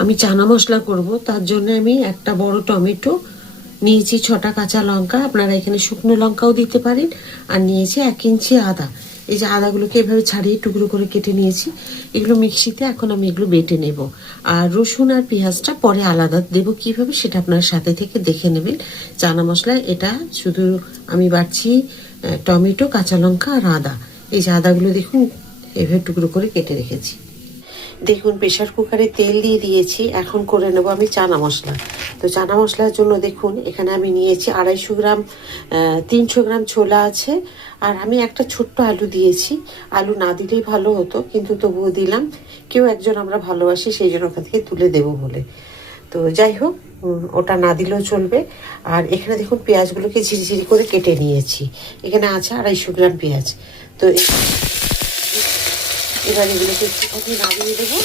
আমি চানা মশলা করব, তার জন্য আমি একটা বড় টমেটো, নিয়েছি ছটা কাঁচা লঙ্কা, আপনারা এখানে শুকনো লঙ্কাও দিতে পারেন, আর নিয়েছি এক ইঞ্চি আদা। এই যে আদাগুলোকে এভাবে ছাড়িয়ে টুকরো করে কেটে নিয়েছি, এগুলো মিক্সিতে এখন আমি এগুলো বেটে নেব। আর রসুন আর পেঁয়াজটা পরে আলাদা দেব কীভাবে সেটা আপনার সাথে থেকে দেখে নেবেন। চানা মশলা এটা শুধু আমি বাড়ছি টমেটো, কাঁচা লঙ্কা আর আদা। এই যে আদাগুলো দেখুন, এভাবে টুকরো করে কেটে রেখেছি। দেখুন প্রেশার কুকারে তেল দিয়ে দিয়েছি, এখন করে নেব আমি চানা মশলা। তো চানা মশলার জন্য দেখুন, এখানে আমি নিয়েছি আড়াইশো গ্রাম তিনশো গ্রাম ছোলা আছে, আর আমি একটা ছোট্ট আলু দিয়েছি। আলু না দিলেই ভালো হতো, কিন্তু তবুও দিলাম। কেউ একজন আমরা ভালোবাসি, সেই জন্য ওখান থেকে তুলে দেবো বলে। তো যাই হোক ওটা না দিলেও চলবে। আর এখানে দেখুন, পেঁয়াজগুলোকে ঝিরিঝিরি করে কেটে নিয়েছি। এখানে আছে আড়াইশো গ্রাম পেঁয়াজ। তো এবার এগুলোকে একটুখানি নামিয়ে দেবো?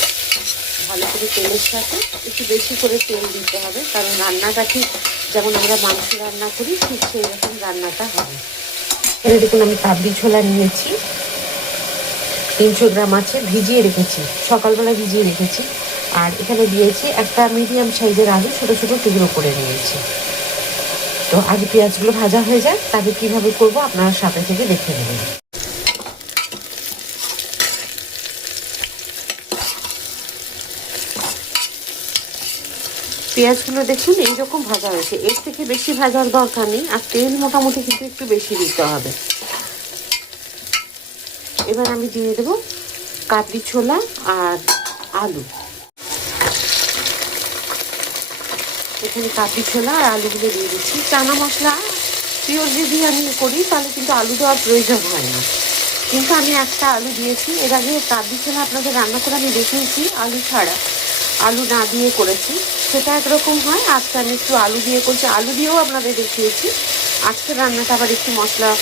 ভালো করে তেলের সাথে একটু বেশি করে তেল দিতে হবে, কারণ রান্নাটা ঠিক যেমন আমরা মাংস রান্না করি, ঠিক সেই রকম রান্নাটা হবে। এখানে দেখুন আমি কাবলি ছোলা নিয়েছি। তিনশো গ্রাম আছে, ভিজিয়ে রেখেছি, সকালবেলা ভিজিয়ে রেখেছি। আর এখানে দিয়েছি একটা মিডিয়াম সাইজের আলু, ছোটো ছোটো টুকরো করে নিয়েছি। তো আগে পেঁয়াজগুলো ভাজা হয়ে যায় তাকে কীভাবে করব আপনারা সাথে থেকে দেখে নেবেন। পেঁয়াজগুলো দেখুন, এইরকম ভাজা হয়েছে। এর থেকে বেশি ভাজার দরকার নেই, আর তেল মোটামুটি কিন্তু একটু বেশি দিতে হবে। এবার আমি দিয়ে দেবো কাবলি ছোলা আর আলু। এখানে কাবলি ছোলা আর আলুগুলো দিয়ে দিচ্ছি। চানা মশলা, পিওর যদি আমি করি, তাহলে কিন্তু আলু দেওয়ার প্রয়োজন হয় না। কিন্তু আমি একটা আলু দিয়েছি। এর আগে কাবলি ছোলা আপনাদের রান্না করে আমি দেখিয়েছি আলু ছাড়া। আলু না দিয়ে করেছি। সেটা একরকম হয়, আজকে আমি একটু আলু দিয়ে করছি। আলু দিয়েও আপনাদের দেখিয়েছি। আজকে রান্নাটা আবার একটু মশলা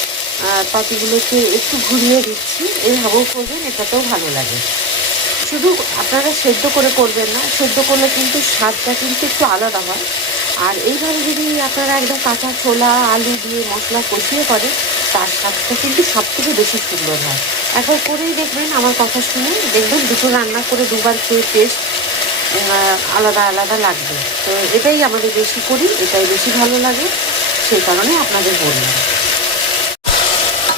পাতিগুলোকে একটু ঘুরিয়ে দিচ্ছি। এইভাবেও করবেন, এটাতেও ভালো লাগে। শুধু আপনারা সেদ্ধ করে করবেন না, সেদ্ধ করলে কিন্তু স্বাদটা কিন্তু একটু আলাদা হয়। আর এইভাবে যদি আপনারা একদম কাঁচা ছোলা, আলু দিয়ে মশলা কষিয়ে করেন, তার স্বাদটা কিন্তু সব থেকে বেশি সুন্দর হয়। একবার করেই দেখবেন, আমার কথা শুনে দেখবেন দুটো রান্না করে দুবার খেয়ে টেস্ট আলাদা আলাদা লাগবে। তো এটাই আমাদের বেশি করি, এটাই বেশি ভালো লাগে, সেই কারণে আপনাদের বললাম।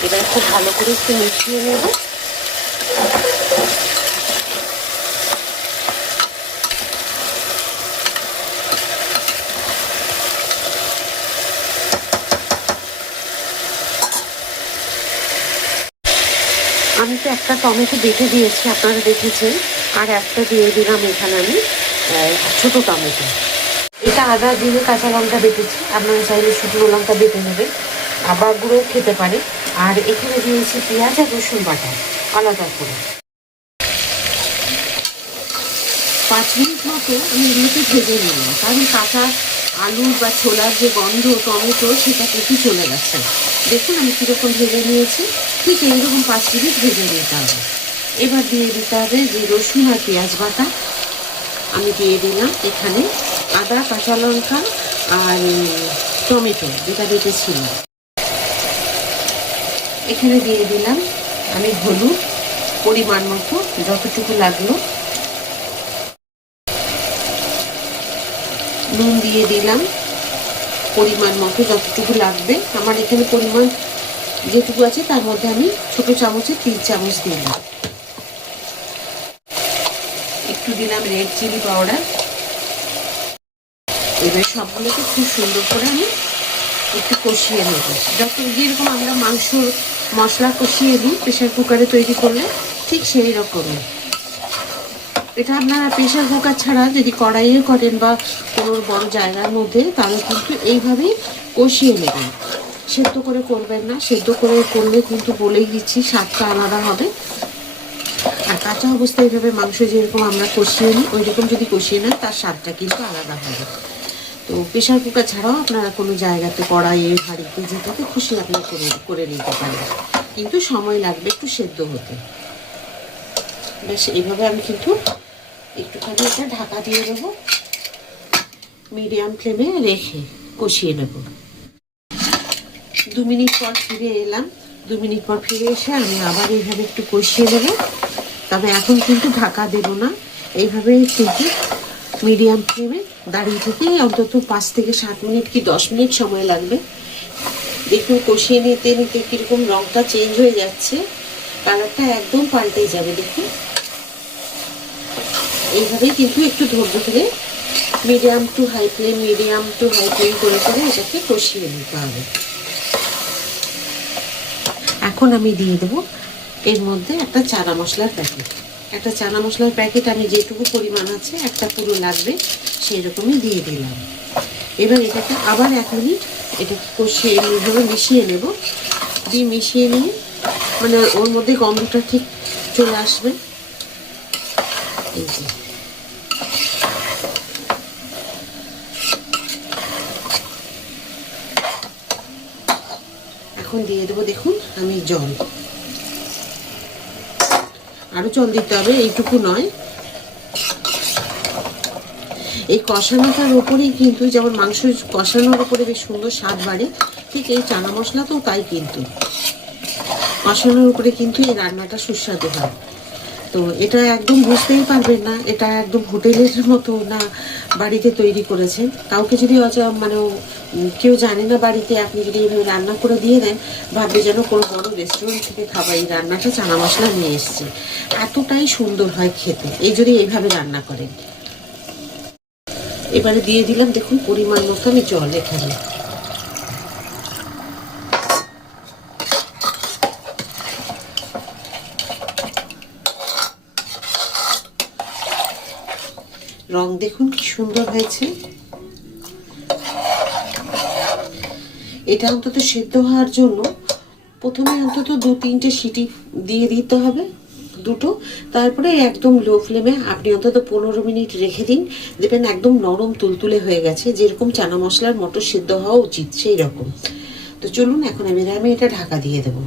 এবার খুব ভালো করে একটু মিশিয়ে নেব। আমি তো একটা টমেটো বেটে দিয়েছি, আপনারা দেখেছেন। আর একটা দিয়ে দিলাম এখানে আমি ছোট টমেটো। এটা আদা দিয়ে কাঁচা লঙ্কা বেটেছি, আপনারা চাইলে শুকনো লঙ্কা বেটে নেবেন, আবার গুঁড়ো খেতে পারে আর এখানে দিয়েছি পেঁয়াজ আর রসুন বাটা, আলাদা করে। পাঁচ মিনিট মতো আমি এগুলোকে ভেজে নিলাম কারণ কাঁচা আলু বা ছোলার যে গন্ধ, টমেটো, সেটা একটু চলে গেছে দেখুন আমি কীরকম ভেজে নিয়েছি। ঠিক এইরকম পাঁচ মিনিট ভেজে নিতে হবে। এবার দিয়ে দিতে হবে যে রসুন আর পেঁয়াজ বাটা। আমি দিয়ে দিলাম এখানে আদা, কাঁচা লঙ্কা আর টমেটো, যেটা বেটেছিলাম এখানে দিয়ে দিলাম আমি হলুদ পরিমাণ মতো, যতটুকু লাগল। নুন দিয়ে দিলাম। পরিমাণ মতো যতটুকু লাগবে, আমার এখানে পরিমাণ যেটুকু আছে, তার মধ্যে আমি ছোট চামচে তিন চামচ দিলাম একটু দিলাম রেড চিলি পাউডার এবার সবগুলোকে খুব সুন্দর করে আমি একটু কষিয়ে নেব। যত যেরকম আমরা মাংস মশলা কষিয়ে দিই প্রেশার কুকারে তৈরি করলে ঠিক সেই রকমই। এটা আপনারা প্রেশার কুকার ছাড়া যদি কড়াইয়ে করেন বা কোনো বড় জায়গার মধ্যে, তাহলে কিন্তু এইভাবেই কষিয়ে নেবেন। সেদ্ধ করে করবেন না। সেদ্ধ করে করলে কিন্তু বলেই দিচ্ছি, স্বাদটা আলাদা হবে। আর কাঁচা অবস্থায় এইভাবে মাংস যেরকম আমরা কষিয়ে নিই ওই রকম যদি কষিয়ে নেন, তার স্বাদটা কিন্তু আলাদা হবে। তো প্রেশার কুকার ছাড়াও আপনারা কোনো জায়গাতে কড়াইয়ে হাঁড়িতে যেটাতে খুশি আপনি করে করে নিতে পারেন। কিন্তু সময় লাগবে একটু সেদ্ধ হতে। বেশ, এইভাবে আমি কিন্তু একটুখানি এটা ঢাকা দিয়ে দেবো। মিডিয়াম ফ্লেমে রেখে কষিয়ে নেব। দু মিনিট পর ফিরে এলাম। দু মিনিট পর ফিরে এসে আমি আবার এইভাবে একটু কষিয়ে নেব। তবে এখন কিন্তু ঢাকা দেব না। এইভাবে কিন্তু মিডিয়াম ফ্লেমে দাঁড়িয়ে থেকে অন্তত পাঁচ থেকে সাত মিনিট কি দশ মিনিট সময় লাগবে। দেখুন, কষিয়ে নিতে নিতে কীরকম রঙটা চেঞ্জ হয়ে যাচ্ছে। কালারটা একদম পাল্টে যাবে, দেখুন। এইভাবে কিন্তু একটু ধৈর্য ধরে medium to high flame medium to high flame করে করে এটাকে কষিয়ে নিতে হবে। এখন আমি দিয়ে দেবো এর মধ্যে একটা চানা মশলার প্যাকেট। একটা চানা মশলার প্যাকেট আমি যেটুকু পরিমাণ আছে, একটা পুরো লাগবে সেই রকমই দিয়ে দিলাম। এবার এটাকে আবার এক মিনিট এটাকে কষিয়ে এইভাবে মিশিয়ে নেব। দিয়ে মিশিয়ে নিয়ে মানে ওর মধ্যে গন্ধটা ঠিক চলে আসবে। এই যে। এখন দিয়ে দেবো, দেখুন, আমি জল। আরও জল দিতে হবে, এইটুকু নয়। এই কষানোটার ওপরেই কিন্তু, যেমন মাংস কষানোর ওপরে বেশ সুন্দর স্বাদ বাড়ে, ঠিক এই চানা মশলাতেও তাই কিন্তু। কষানোর উপরে কিন্তু এই রান্নাটা সুস্বাদু হয়। তো এটা একদম বুঝতেই পারবেন না, এটা একদম হোটেলের মতো না, বাড়িতে তৈরি করেছেন। কাউকে যদি মানে কেউ জানে না বাড়িতে, আপনি যদি এইভাবে রান্না করে দিয়ে দেন, ভাববে যেন কোনো বড় রেস্টুরেন্ট থেকে খাবার এই রান্নাটা চানা মশলা নিয়ে এসছে। এতটাই সুন্দর হয় খেতে, এই যদি এইভাবে রান্না করেন। এবারে দিয়ে দিলাম, দেখুন, পরিমাণ মতো আমি জল এখানে। রং দেখুন কি সুন্দর হয়েছে। এটা অন্তত সেদ্ধ হওয়ার জন্য প্রথমে অন্তত দু তিনটে সিটি দিয়ে দিতে হবে, দুটো। তারপরে একদম লো ফ্লেমে আপনি অন্তত পনেরো মিনিট রেখে দিন। দেখবেন একদম নরম তুলতুলে হয়ে গেছে। যেরকম চানা মশলার মটর সেদ্ধ হওয়া উচিত সেই রকম তো চলুন, এখন আমি আমি এটা ঢাকা দিয়ে দেবো।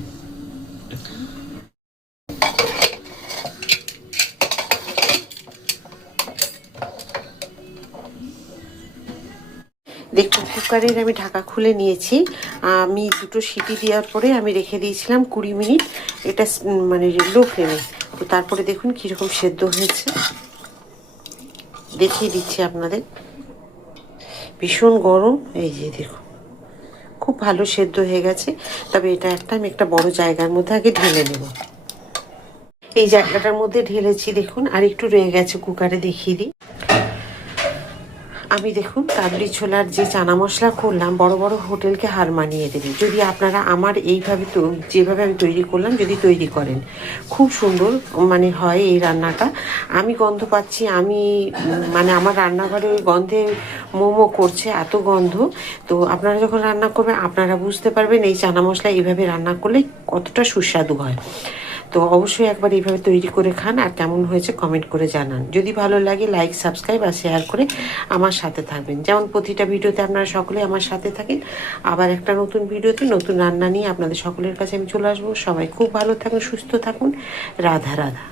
কুকারের আমি ঢাকা খুলে নিয়েছি। আমি দুটো সিটি দেওয়ার পরে আমি রেখে দিয়েছিলাম কুড়ি মিনিট। এটা মানে লো ফ্লেমে তো তারপরে দেখুন কীরকম সেদ্ধ হয়েছে। দেখিয়ে দিচ্ছি আপনাদের। ভীষণ গরম। এই যে দেখুন। খুব ভালো সেদ্ধ হয়ে গেছে। তবে এটা একটা আমি একটা বড় জায়গার মধ্যে আগে ঢেলে নেব। এই জায়গাটার মধ্যে ঢেলেছি দেখুন। আর একটু রয়ে গেছে কুকারে দেখিয়ে দিই। আমি দেখুন, কাবলি ছোলার যে চানা মশলা করলাম, বড় বড় হোটেলকে হার মানিয়ে দেবে। যদি আপনারা আমার এইভাবে তো, যেভাবে আমি তৈরি করলাম, যদি তৈরি করেন। খুব সুন্দর মানে হয় এই রান্নাটা। আমি গন্ধ পাচ্ছি, আমি মানে আমার রান্নাঘরে ওই গন্ধে মোমো করছে, এত গন্ধ। তো আপনারা যখন রান্না করবেন, আপনারা বুঝতে পারবেন এই চানা মশলা এইভাবে রান্না করলে কতটা সুস্বাদু হয়। তো অবশ্যই একবার এইভাবে তৈরি করে খান আর কেমন হয়েছে কমেন্ট করে জানান। যদি ভালো লাগে লাইক সাবস্ক্রাইব আর শেয়ার করে আমার সাথে থাকবেন। যেমন প্রতিটা ভিডিওতে আপনারা সকলে আমার সাথে থাকেন। আবার একটা নতুন ভিডিওতে নতুন রান্না নিয়ে আপনাদের সকলের কাছে আমি চলে আসব। সবাই খুব ভালো থাকুন, সুস্থ থাকুন। রাধা রাধা।